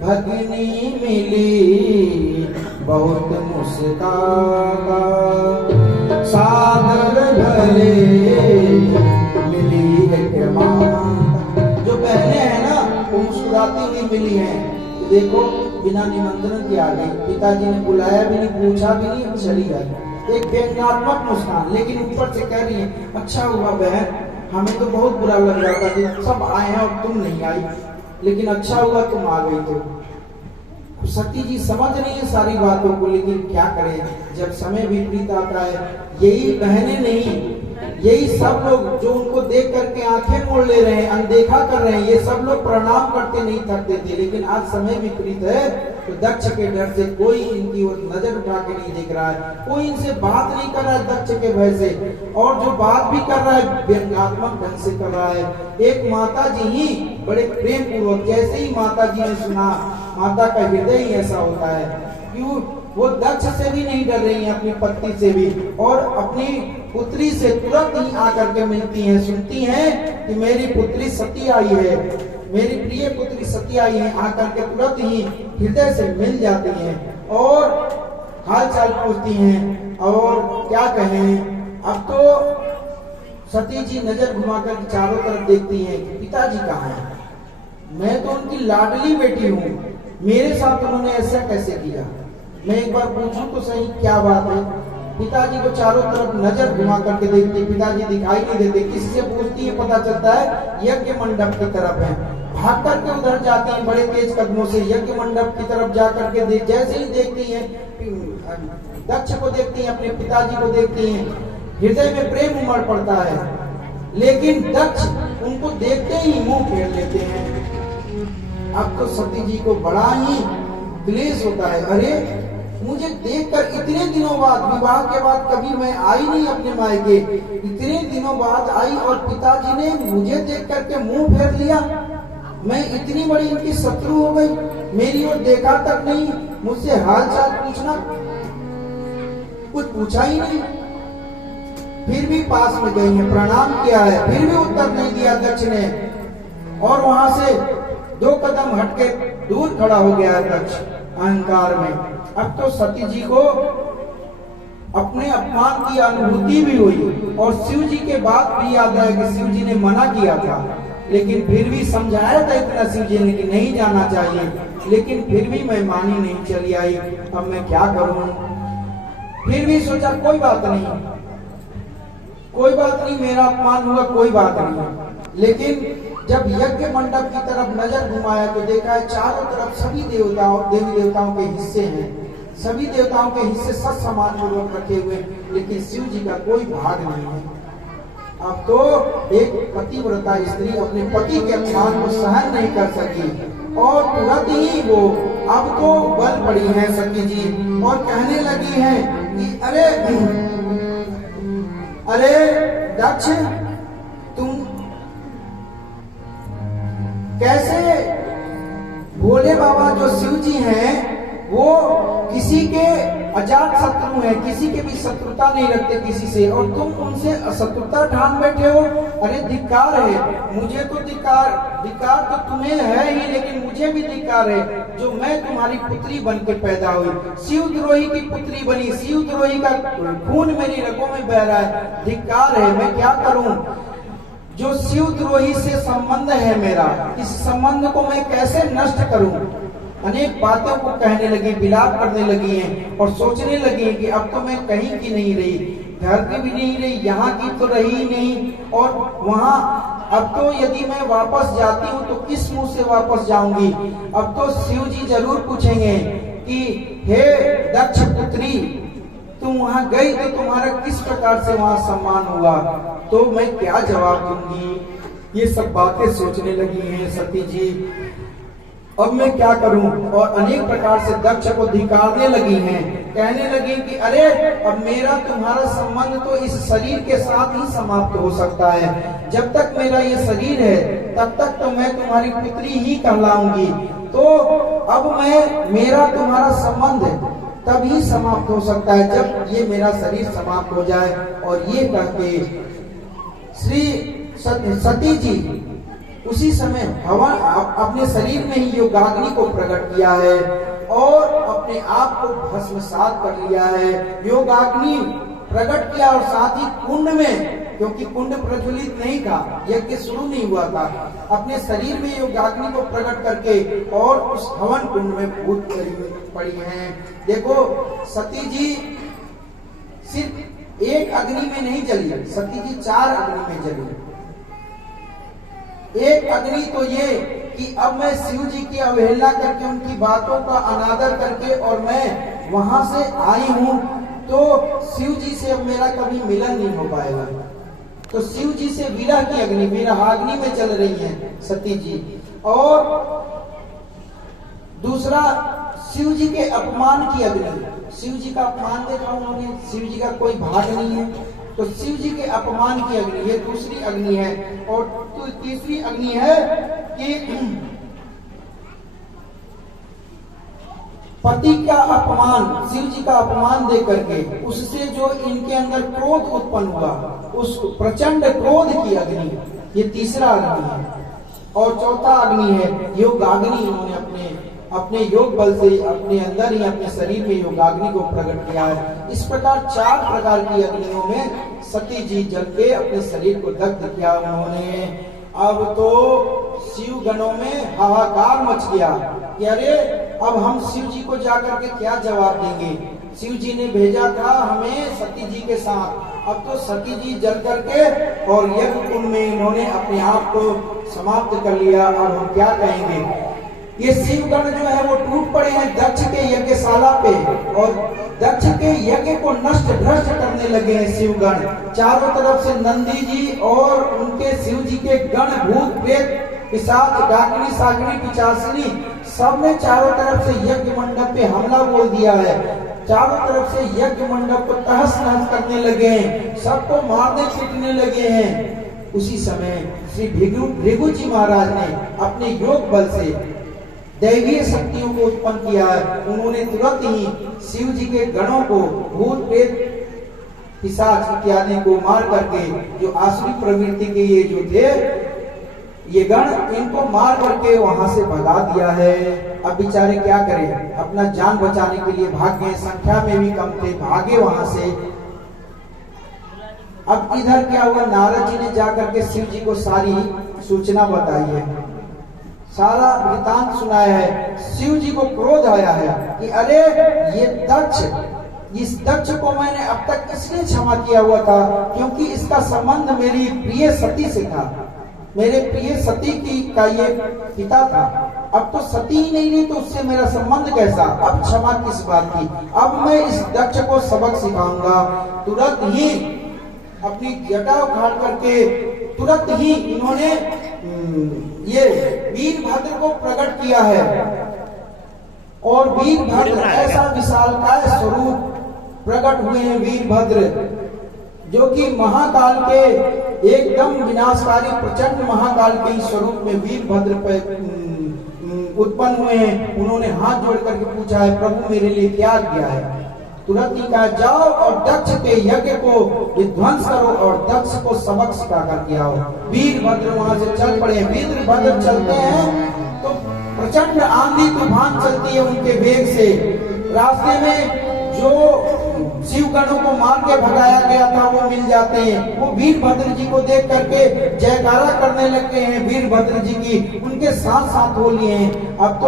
भगिनी मिली बहुत मुस्काता, सादर भले मिली एक माता। जो बहनें हैं ना वो मुस्कुराती हुई मिली हैं। तो देखो बिना निमंत्रण के आ गई, पिताजी ने बुलाया भी नहीं, पूछा भी नहीं, चली गई। एक व्यंग्यात्मक मुस्कान, लेकिन ऊपर से कह रही है अच्छा हुआ बहन, हमें तो बहुत बुरा लग रहा था कि सब आए हैं और तुम नहीं आई, लेकिन अच्छा हुआ तुम आ गई। तो सती जी समझ रही है सारी बातों को, लेकिन क्या करें जब समय विपरीत आता है। यही बहनें नहीं, यही सब लोग जो उनको देख करके आंखें मोड़ ले रहे हैं, अनदेखा कर रहे हैं, ये सब लोग प्रणाम करते नहीं थकते थे। लेकिन आज समय विपरीत है, तो दक्ष के डर से कोई इनकी ओर नजर उठा के नहीं देख रहा है, कोई इनसे बात नहीं कर रहा है दक्ष के भय से, और जो बात भी कर रहा है व्यंग्यात्मक ढंग से कर रहा है। एक माता जी ही बड़े प्रेम पूर्वक, जैसे ही माता जी ने सुना, माता का हृदय ही ऐसा होता है, क्यों वो दक्ष से भी नहीं डर रही है, अपनी पत्नी से भी, और अपनी पुत्री से तुरंत ही आकर के मिलती हैं, सुनती हैं कि मेरी पुत्री सती आई है, मेरी प्रिय पुत्री सती आई है, आकर के तुरंत ही हृदय से मिल जाती हैं और हाल चाल पूछती हैं। और क्या कहें, अब तो सती जी नजर घुमाकर चारों तरफ देखती हैं कि पिताजी कहाँ हैं, मैं तो उनकी लाडली बेटी हूँ, मेरे साथ उन्होंने ऐसा कैसे किया, मैं एक बार पूछूं तो सही क्या बात है। पिताजी को चारों तरफ नजर घुमा करके देखती, पिताजी दिखाई नहीं देते, किससे पूछती है पता चलता है यज्ञ मंडप की तरफ है। भाग करके उधर जाती हैं बड़े तेज कदमों से, यज्ञ मंडप की तरफ जा करके जैसे ही देखती हैं दक्ष को देखती हैं, अपने पिताजी को देखती हैं, हृदय में प्रेम उमड़ पड़ता है, लेकिन दक्ष उनको देखते ही मुंह फेर लेते हैं। अब तो सती जी को बड़ा ही क्लेश होता है, अरे मुझे देखकर इतने दिनों बाद, विवाह के बाद कभी मैं आई नहीं अपने मायके, इतने दिनों बाद आई और पिताजी ने मुझे देख करके मुंह फेर लिया, मैं इतनी बड़ी इनकी शत्रु हो गई, मेरी ओर देखा तक नहीं, मुझसे हाल चाल पूछना, कुछ पूछा ही नहीं, फिर भी पास में गई है, प्रणाम किया है, फिर भी उत्तर नहीं दिया दक्ष ने, और वहां से 2 कदम हटके दूर खड़ा हो गया है दक्ष अहंकार में। अब तो सती जी को अपने अपमान की अनुभूति भी हुई, और शिव जी के बात भी याद है कि शिव जी ने मना किया था, लेकिन फिर भी समझाया था इतना शिव जी ने कि नहीं जाना चाहिए, लेकिन फिर भी मैं मानी नहीं, चली आई, अब मैं क्या करूं। फिर भी सोचा कोई बात नहीं, कोई बात नहीं, मेरा अपमान हुआ, कोई बात नहीं। लेकिन जब यज्ञ मंडप की तरफ नजर घुमाया तो देखा है चारों तरफ सभी देवताओं, देवी देवताओं के हिस्से हैं, सभी देवताओं के हिस्से सब समान पूर्वक रखे हुए, लेकिन शिव जी का कोई भाग नहीं है। अब तो एक पतिव्रता स्त्री अपने पति के अपमान को सहन नहीं कर सकी, और तुरंत ही वो अब तो बल पड़ी है सती जी, और कहने लगी है कि अरे दक्ष, तुम कैसे, भोले बाबा जो शिव जी हैं वो किसी के अजात शत्रु हैं, किसी के भी शत्रुता नहीं रखते किसी से, और तुम उनसे शत्रुता ठान बैठे हो, अरे धिक्कार है, मुझे तो धिक्कार तो तुम्हें है ही, लेकिन मुझे भी धिक्कार है जो मैं तुम्हारी पुत्री बन के पैदा हुई, शिवद्रोही की पुत्री बनी, शिवद्रोही का खून मेरी रगों में बह रहा है, धिक्कार है, मैं क्या करूं, जो शिवद्रोही से संबंध है मेरा, इस संबंध को मैं कैसे नष्ट करूं। अनेक बातों को कहने लगी, विलाप करने लगी हैं, और सोचने लगी हैं कि अब तो मैं कहीं की नहीं रही, घर की भी नहीं रही, यहाँ की तो रही ही नहीं, और वहाँ अब तो यदि मैं वापस जाती हूँ तो किस मुंह से वापस जाऊंगी। अब तो शिव जी जरूर पूछेंगे कि हे दक्ष पुत्री, तुम वहां गई तो तुम्हारा किस प्रकार से वहां सम्मान हुआ, तो मैं क्या जवाब दूंगी। ये सब बातें सोचने लगी हैं सती जी, अब मैं क्या करूं, और अनेक प्रकार से दक्ष को धिक्कारने लगी हैं, कहने लगी कि अरे अब मेरा तुम्हारा संबंध तो इस शरीर के साथ ही समाप्त हो सकता है, जब तक मेरा ये शरीर है तब तक तो मैं तुम्हारी पुत्री ही कहलाऊंगी, तो अब मेरा तुम्हारा संबंध तभी समाप्त हो सकता है जब ये मेरा शरीर समाप्त हो जाए। और ये कहके श्री सती जी उसी समय हवन अपने शरीर में ही योगाग्नि को प्रकट किया है और अपने आप को भस्मसात कर लिया है। योगाग्नि प्रकट किया और साथ ही कुंड में, क्योंकि कुंड प्रज्वलित नहीं था, यज्ञ शुरू नहीं हुआ था, अपने शरीर में योगाग्नि को प्रकट करके और उस हवन कुंड में भूत पड़ी हैं। देखो सती जी सिर्फ एक अग्नि में नहीं जली, सती जी 4 अग्नि में जली। एक अग्नि तो ये कि अब मैं शिव जी की अवहेलना करके, उनकी बातों का अनादर करके और मैं वहां से आई हूं, तो शिव जी से अब मेरा कभी मिलन नहीं हो पाएगा। तो शिव जी से विरह की अग्नि, विरहाग्नि में चल रही हैं सती जी। और दूसरा शिव जी के अपमान की अग्नि, शिव जी का अपमान देखा उन्होंने, शिव जी का कोई भाग नहीं है, तो शिव जी के अपमान की अग्नि, ये दूसरी अग्नि है। और तो तीसरी अग्नि है कि पति का अपमान, शिव जी का अपमान दे करके उससे जो इनके अंदर क्रोध उत्पन्न हुआ, उस प्रचंड क्रोध की अग्नि, ये तीसरा अग्नि है। और चौथा अग्नि है योगाग्नि। इन्होंने अपने योग बल से अपने अंदर ही अपने शरीर में योगाग्नि को प्रकट किया है। इस प्रकार 4 प्रकार की अग्नियों में सती जी जल के अपने शरीर को दग्ध किया उन्होंने। अब तो शिव गणों में हाहाकार मच गया कि अरे अब हम शिव जी को जाकर के क्या जवाब देंगे। शिव जी ने भेजा था हमें सती जी के साथ, अब तो सती जी जल करके और यज्ञ कुंड में इन्होंने अपने आप को समाप्त कर लिया। अब हम क्या कहेंगे। ये शिवगण जो है वो टूट पड़े हैं दक्ष के यज्ञशाला पे और दक्ष के यज्ञ को नष्ट भ्रष्ट करने लगे हैं शिवगण। चारों तरफ से नंदी जी और उनके शिव जी के गण, भूत प्रेत पिशाच, डाकिनी साकिनी पिचासिनी, सबने चारों तरफ से यज्ञ मंडप पे हमला बोल दिया है। चारों तरफ से यज्ञ मंडप को तहस नहस करने लगे हैं, सबको मारने पीटने लगे हैं। उसी समय श्री भृगु जी महाराज ने अपने योग बल से दैवीय शक्तियों को उत्पन्न किया है। उन्होंने तुरंत ही शिव जी के गणों को, भूत प्रेत पिशाच इत्यादि को मार करके, जो आसुरी प्रवृत्ति के ये जो थे ये गण, इनको मार करके वहां से भगा दिया है। अब बेचारे क्या करें, अपना जान बचाने के लिए भाग गए, संख्या में भी कम थे, भागे वहां से। अब इधर क्या हुआ, नारद जी ने जाकर के शिव जी को सारी सूचना बताई है, सारा वृतांत सुनाया है। शिव जी को क्रोध आया है कि अरे ये दक्ष, इस दक्ष को मैंने अब तक इसलिए क्षमा किया हुआ था क्योंकि इसका संबंध मेरी प्रिय सती से था, मेरे प्रिय सती की का ये पिता था। अब तो सती ही नहीं रही तो उससे मेरा संबंध कैसा, अब क्षमा किस बात की। अब मैं इस दक्ष को सबक सिखाऊंगा। तुरंत ही अपनी जटा उखाड़ करके तुरंत ही इन्होंने ये वीरभद्र को प्रकट किया है। और वीरभद्र ऐसा विशालकाय स्वरूप प्रकट हुए हैं वीरभद्र, जो कि महाकाल के एकदम विनाशकारी प्रचंड महाकाल के स्वरूप में वीरभद्र पे उत्पन्न हुए हैं। उन्होंने हाथ जोड़ करके पूछा है प्रभु मेरे लिए क्या किया है। तुरंत ही कहा जाओ और दक्ष के यज्ञ को विध्वंस करो और दक्ष को सबक सिखा कर आओ। वीरभद्र वहां से चल पड़े। वीरभद्र चलते हैं तो प्रचंड आंधी तूफान चलती है उनके वेग से। रास्ते में जो शिवगणों को मार के भगाया गया था वो मिल जाते हैं। वो वीरभद्र जी को देख करके जयकारा करने लगते हैं वीरभद्र जी की, उनके साथ साथ हो लिए हैं। अब तो